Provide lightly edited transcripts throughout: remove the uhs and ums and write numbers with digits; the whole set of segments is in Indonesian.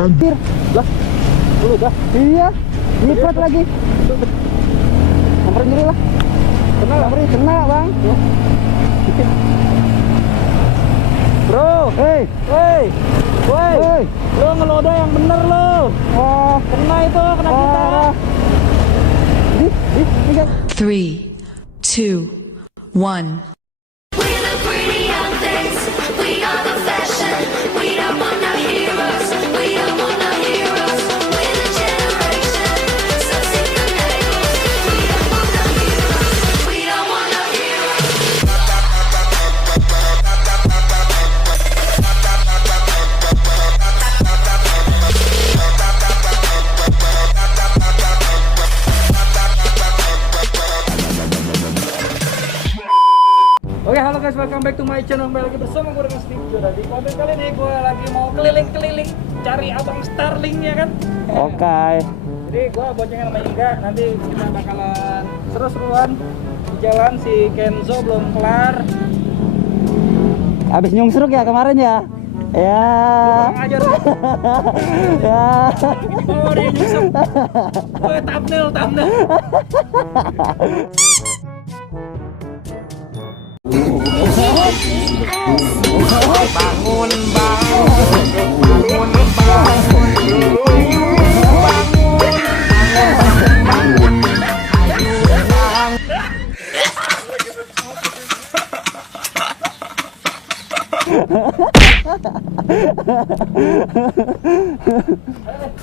Anjir. Lah, lu dah. Iya. Nyiprat lagi. Samperin dulu lah. Kenal, Samperin, kena bang. bro. Hei, Woi, woi, hei. lu ngeloda yang bener lu. Wah, Kena itu, kena kita. parah. Ini kan. 3, 2, 1. We're the pretty young things. We are the fashion. We don't want no heroes. We don't want no heroes. We're the generation. So sick of labels. We don't want no heroes. We don't want no heroes. Oke, halo guys, welcome back to my channel. Kembali lagi bersama gue dengan Steve Joda. Di konten kali ini gue lagi mau keliling-keliling cari abang Starling ya kan. Oke. Jadi gue boncengin sama Inga. Nanti kita bakalan seru-seruan di jalan. Si Kenzo belum kelar. Abis nyungsruk ya kemarin ya. Ya. Kurang ajar. Ya. Oh, dia nyusuk. Woi, thumbnail.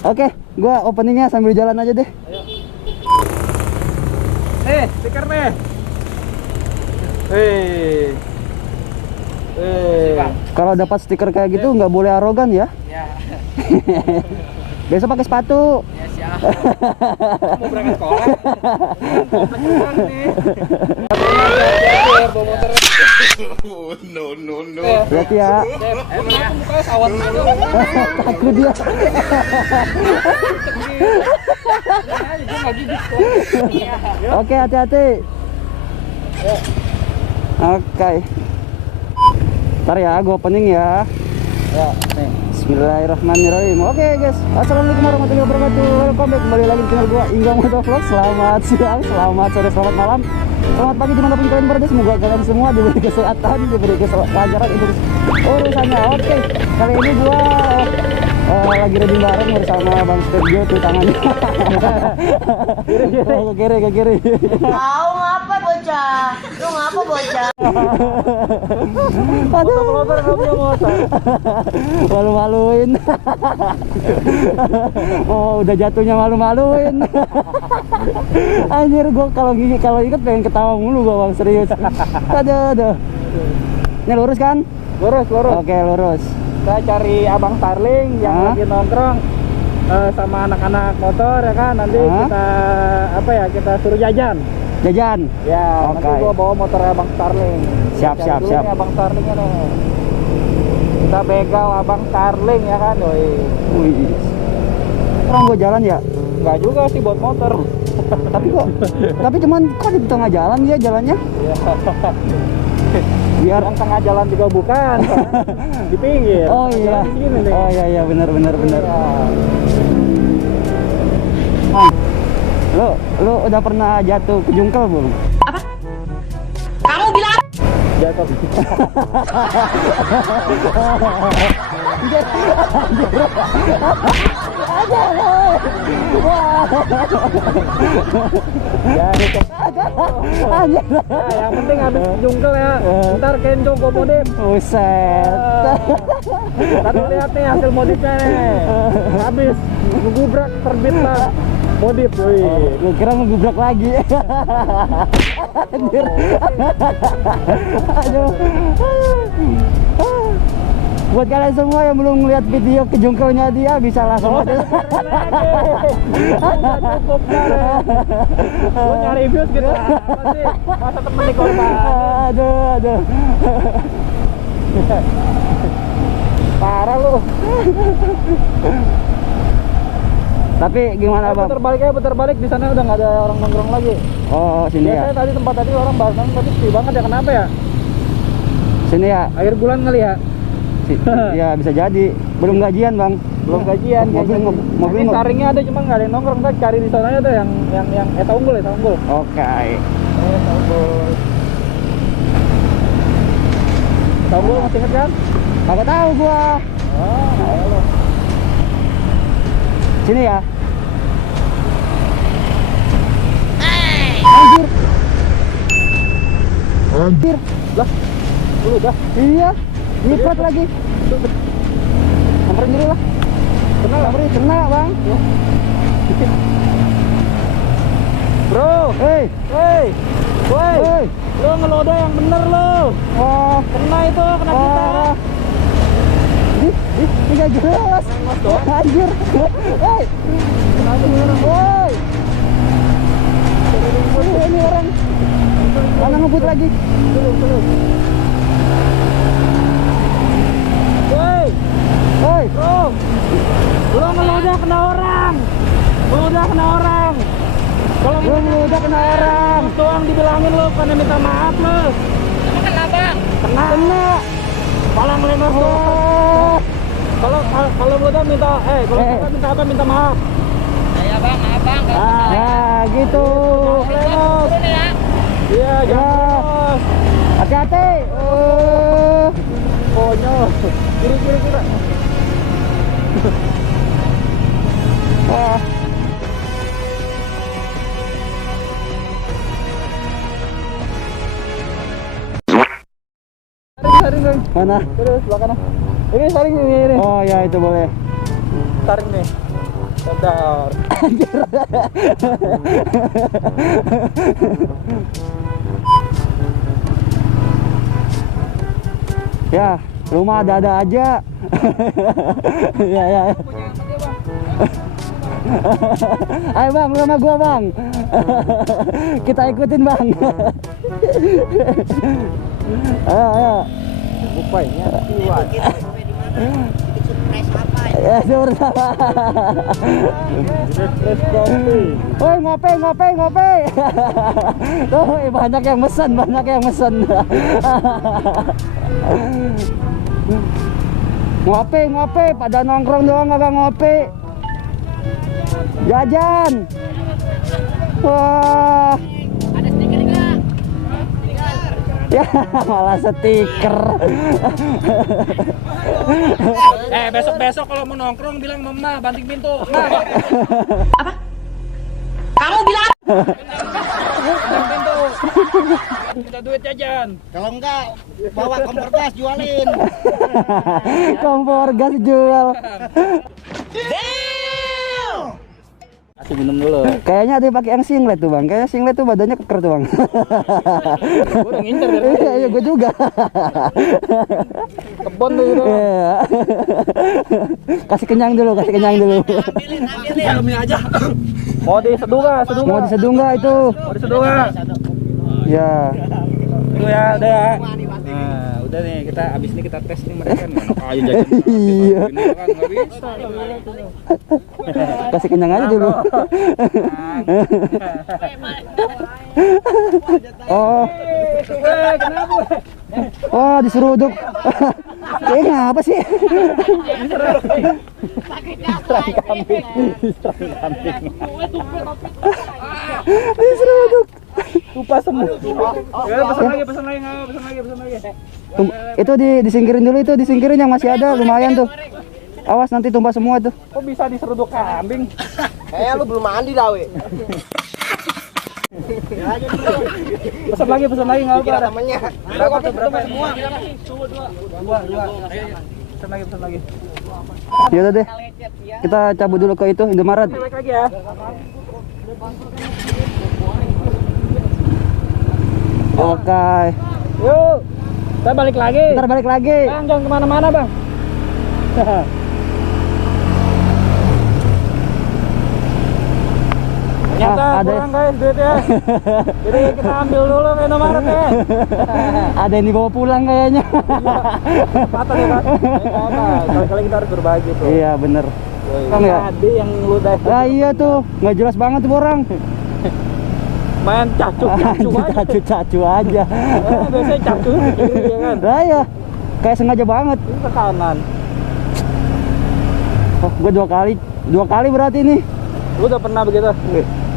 Oke, gua openingnya sambil jalan aja deh. Stiker nih. Kalau dapat stiker kayak gitu nggak boleh arogan ya. Ya. Besok pakai sepatu. Ya siap. Mau berangkat sekolah. Komplek doang nih. Bawa motor. No. Berarti ya. Emang aku mukanya sawat aja. Takut dia. Oke, hati-hati. Oke. Ntar ya, gue opening ya. Ya, nih. Bismillahirrahmanirrahim. Oke guys, assalamualaikum warahmatullahi wabarakatuh. Welcome back kembali lagi di channel gue, Ingga Motovlog. Selamat siang, selamat sore, selamat malam, selamat pagi dimanapun kalian berada. Semoga kalian semua diberi kesehatan, diberi kelancaran untuk urusannya. Oke, kali ini gue lagi reading bareng bersama Bang Sergio tuh tangannya. Ke kiri. Tahu ngapa bocah? Lu ngapa bocah? Motor nggak punya motor. Malu-maluin. Oh, udah jatuhnya malu-maluin. Anjir, gua kalau ikut pengen ketawa mulu gua, Bang, serius. Aduh. Ini lurus kan? Lurus. Oke, lurus. Kita cari abang Starling yang Hah? lagi nongkrong sama anak-anak motor ya kan. Nanti Hah? kita suruh jajan. Jajan. Ya, Oke. nanti gua bawa motor abang Starling. Siap. Dulu nih abang Starlingnya nih. Kita begal abang Starling ya kan, doi. Wih. Orang gua jalan ya. Enggak juga sih buat motor. Tapi cuman kok di tengah jalan ya jalannya? Ya. Biar Yang tengah jalan juga bukan. Di pinggir. Oh iya. Jalan di sini nih. Oh iya, benar. Iya. Lu udah pernah jatuh ke jungkel belum? Kamu bilang Jatuh. Ya, itu. Anjir. Nah, yang penting habis jungkel ya. Ntar Kenzo gua modif. Buset. Tapi lihat nih hasil modifnya nih. Habis ngegubrak terbit lah. Modif, woi. Gue kira ngegubrak lagi. Anjir. Aduh. Buat kalian semua yang belum melihat video kejungkelnya dia, bisa langsung aja. Udah cukup kan. Lu nyari views gitu lah. Masa temen di korban. Aduh. Parah lu. Tapi gimana, Bang? Putar balik di sana udah nggak ada orang nongkrong lagi. Oh, sini ya. Biasanya tempat tadi orang bareng tapi sepi banget ya, kenapa ya? Sini ya. Akhir bulan kali ya. Ya bisa jadi. Belum gajian, Bang. belum gajian. Mobil kayaknya. nge- mobil Ini nge- saringnya ada cuma nggak ada yang nongkrong, tadi cari di sana tuh yang Eta Unggul, Eta Unggul. Oke. Eta Unggul. Eta Unggul masih inget kan? Kagak tahu gua. Oh, ayo. Sini ya. Anjir. Anjir. Lah, lu udah. Iya. Lipat lagi. Samperin dulu lah. Kenal lah. Samperin kena, Bang. Bro, Hei. woi, woi, Hei. lu ngeloda yang bener lu. Oh. Kena itu, kena kita. Oh. Ini gak jelas. Anjir. Hei. Woi. Ini orang. Mana ngebut lagi? Woi, Hoi. bro, lu ngeloda kena orang. Ngeloda kena orang. Kalau Lu udah kena orang. doang dibilangin lu, karena minta maaf lu. Kena bang. Kena. Kalau ngelempar doang. Oh. Kalau udah minta, kalau kita minta apa? Minta maaf. Ah, gitu. Lemos. Iya, Ya. jangan bos. Hati-hati. Konyol. Kiri. Wah. Saring dong. Mana? Terus belakang. Ini saring ini. Oh ya itu boleh. Saring nih. Bentar. Ya, rumah ada-ada aja. Ya. Ayo bang, lu sama gua bang. Kita ikutin bang. Ayo. Rupanya kuat. Ya, bersama. Fresh coffee. Woi, ngope. Tuh, banyak yang mesen. Ngope, pada nongkrong doang kagak ngope. Jajan. Wah. Ada stiker enggak? Ya, malah stiker. Besok kalau mau nongkrong bilang mama banting pintu. Ma. Kamu bilang Banting pintu. Minta duit jajan. kalau enggak bawa kompor gas jualin. Kompor gas jual. Kasih minum dulu. Kayaknya ada yang pakai yang singlet tuh bang. Kayaknya singlet tuh badannya keker tuh bang. Gue udah ngincer dari tadi. Iya, gue juga. Kebon tuh itu. Iya. Kasih kenyang dulu. Dalamnya aja. Mau diseduh nggak? Mau diseduh nggak itu? Mau diseduh nggak? Ya. Itu ya, udah ya. Nah, udah nih kita abis ini kita tes nih mereka nih. Kayu jajan. Iya. Ini kan nggak bisa. Kasih kenyang aja dulu. Oh. Kenapa? Oh, diseruduk. Ini apa sih? Serang kambing. Diseruduk. Tupas semua. Ya, pesan lagi. Itu disingkirin dulu itu, disingkirin yang masih ada, lumayan tuh. Awas nanti tumpah semua tuh. Kok bisa diseruduk kambing? Kayak lu belum mandi dah, we. Pesan lagi nggak apa-apa. Namanya. Berapa semua? Dua. Pesan lagi. Ya udah deh. Kita cabut dulu ke itu Indomaret. Balik lagi ya. Oke. Yuk. Kita balik lagi. Ntar balik lagi. Bang, jangan kemana-mana bang. Ternyata ada. kurang guys duitnya. Jadi kita ambil dulu ke Indomaret ya. Ada yang dibawa pulang kayaknya. Kesempatan ya bang. Kali-kali kita harus berbagi tuh. Iya bener. Bang ya. Tadi yang lu dah. Ah iya tuh, nggak jelas banget tuh orang. Main cacu aja. Cacu aja. Biasanya cacu di kiri ya kan. Lah ya, kayak sengaja banget. Ini ke kanan. Oh, gue dua kali berarti nih. Lu udah pernah begitu?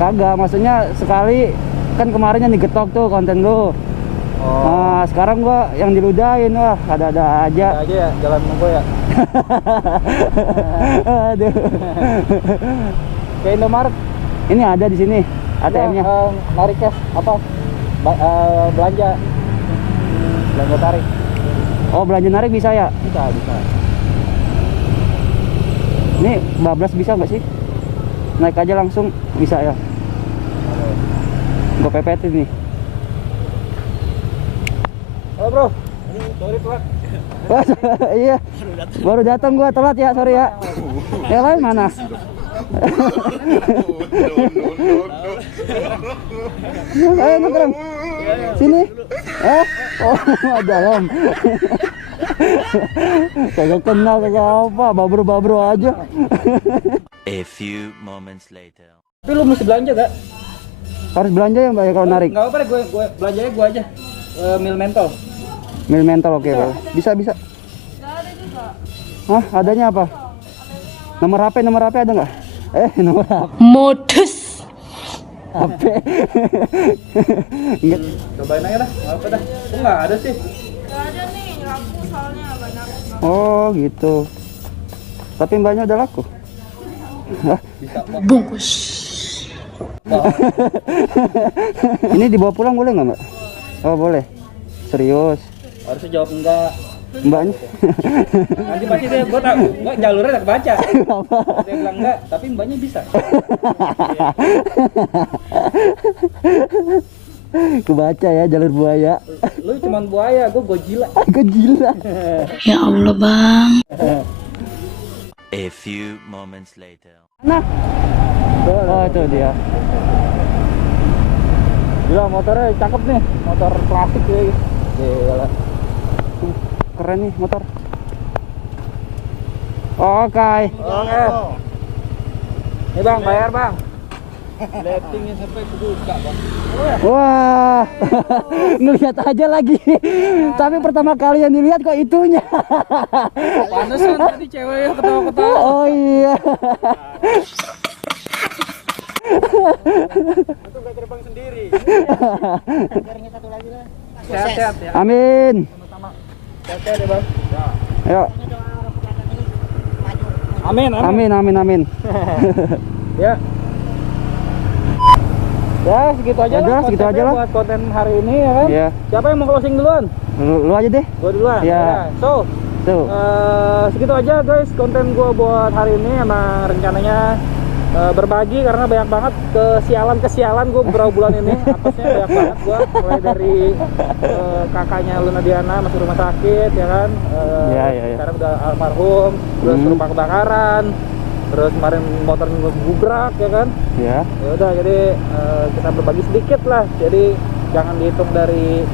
Kagak, maksudnya sekali kan kemarin yang digetok tuh konten lu. Oh. Nah, sekarang gua yang diludahin, wah ada-ada aja. Ada aja ya, jalan sama gue ya. Aduh. Kayak Indomaret. Ini ada di sini ATM-nya. Narik cash apa? Belanja. Belanja tarik. Oh, belanja narik bisa ya? Bisa. Ini bablas bisa nggak sih? Naik aja langsung bisa ya? Gue pepetin nih. Halo bro. Sorry telat. Wah, iya. Baru datang gua telat ya, sorry ya. Yang lain mana? Ayo nongkrong. Sini. Oh, dalam. Kagak kenal kagak apa, babro aja. A few moments later. Tapi lu mesti belanja gak? Harus belanja ya Mbak ya kalau narik. Enggak apa-apa deh, gue belanjanya gue aja. Mil mentol. Mil mental oke, Pak. Bisa. Enggak ada juga. Hah, adanya apa? Nomor HP ada nggak? Nomor HP. Modus. HP. Ingat. Cobain aja dah, nggak apa dah. Kok nggak ada sih? Gak ada nih, laku soalnya banyak. Oh, gitu. Tapi mbaknya udah laku. Bungkus. Ini dibawa pulang boleh nggak, Mbak? Oh, boleh. Serius. Harusnya jawab enggak. Mbaknya. Nanti pasti dia, gue tak, enggak jalurnya tak baca. Dia bilang enggak, tapi mbaknya bisa. Kebaca ya jalur buaya. Lu cuman buaya, gue Godzilla. Aku gila. Ya Allah, Bang. A few moments later. Nah. Oh, itu dia. Gila, motornya cakep nih. Motor klasik ya. Gila. Keren nih motor. Oke. Oke. Nih bang, bayar bang. Lettingnya sampai kebuka bang. Wah. Ngelihat aja lagi. Tapi pertama kali yang dilihat kok itunya. Panesan tadi ceweknya ketawa-ketawa. Oh iya. Itu nggak terbang sendiri. Sehat-sehat ya. Amin. Sehat-sehat ya bang. Ayo. Amin. Ya. Ya segitu aja Udah, lah. segitu aja lah. Buat konten hari ini ya kan. Iya. Siapa yang mau closing duluan? Lu aja deh. Gua duluan. Iya. Ya. So, Tuh. segitu aja guys konten gua buat hari ini. Emang rencananya berbagi karena banyak banget kesialan gue beberapa bulan ini. Apesnya banyak banget gue, mulai dari kakaknya Luna Diana masih rumah sakit ya kan. Iya. Sekarang udah almarhum, terus rumah kebakaran, terus kemarin motor gubrak ya kan. Ya. Ya udah, jadi kita berbagi sedikit lah, jadi jangan dihitung dari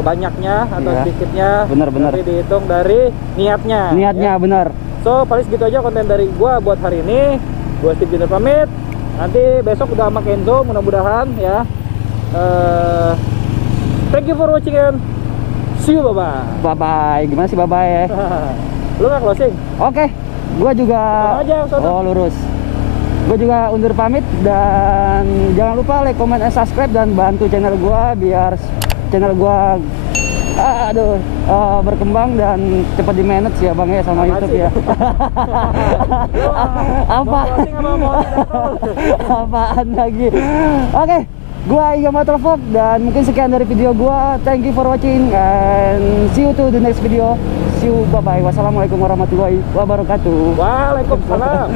banyaknya atau Iya. sedikitnya, Benar. tapi dihitung dari niatnya. Niatnya benar. So paling segitu aja konten dari gua buat hari ini. Gua Steve Junior pamit. Nanti besok udah sama Kenzo mudah-mudahan ya. Thank you for watching and see you, bye Bye. Gimana sih bye ya? Lu nggak closing? Oke. Gua juga Aja, Oh, lurus. Gua juga undur pamit dan jangan lupa like, comment, and subscribe dan bantu channel gua biar channel gua berkembang dan cepat di manage ya Bang ya sama YouTube ya. Apa? Apaan lagi? Oke, gua Iga Motovlog dan mungkin sekian dari video gua. Thank you for watching and see you to the next video. See you, bye bye. Wassalamualaikum warahmatullahi wabarakatuh. Waalaikumsalam.